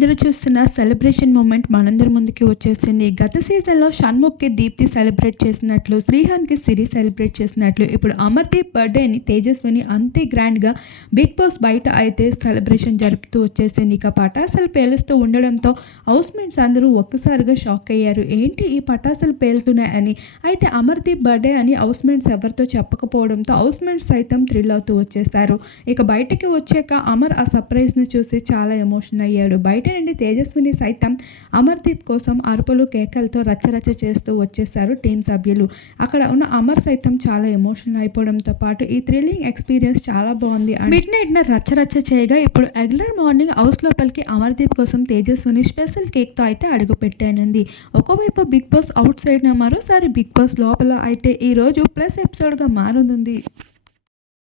ఎదురు చూస్తున్న celebration moment మనందరి ముందుకి వచ్చేసింది. గత సీజన్‌లో షణ్ముఖ్‌కి దీప్తి సెలబ్రేట్ చేసినట్లు, శ్రీహాన్‌కి సిరి సెలబ్రేట్ చేసినట్లు, ఇప్పుడు అమర్‌దీప్ బర్త్‌డేని తేజస్విని అంతే గ్రాండ్‌గా బిగ్ బాస్ బయట అయితే సెలబ్రేషన్ జరుపుతూ వచ్చేసింది. ఇక పటాసులు పేలుస్తూ ఉండడంతో హౌస్‌మేట్స్ అందరూ ఒక్కసారిగా షాక్ అయ్యారు. ఏంటి ఈ పటాసులు పేలుతున్నాయి అని. అయితే అమర్‌దీప్ బర్త్‌డే అని హౌస్‌మేట్స్ ఎవరితో చెప్పకపోవడంతో హౌస్‌మేట్స్ సైతం థ్రిల్ అవుతూ వచ్చేశారు. ఇక బయటికి వచ్చాక అమర్ ఆ సర్ప్రైజ్‌ని చూసి చాలా ఎమోషన్ అయ్యాడు. బయట నుండి తేజస్విని సైతం అమర్‌దీప్ కోసం అరుపులు, కేకలతో రచ్చరచ్చ చేస్తూ వచ్చేశారు టీం సభ్యులు. అక్కడ ఉన్న అమర్ సైతం చాలా ఎమోషనల్ అయిపోవడంతో పాటు ఈ థ్రిల్లింగ్ ఎక్స్పీరియన్స్ చాలా బాగుంది. మిడ్‌నైట్‌న రచ్చరచ్చ చేయగా ఇప్పుడు ఎర్లీ మార్నింగ్ హౌస్ లోపలికి అమర్‌దీప్ కోసం తేజస్విని స్పెషల్ కేక్‌తో అయితే అడుగుపెట్టనుంది. ఒకవైపు బిగ్ బాస్ అవుట్ సైడ్‌న, మరోసారి బిగ్ బాస్ లోపల అయితే ఈరోజు ప్లస్ ఎపిసోడ్‌గా మారనుంది.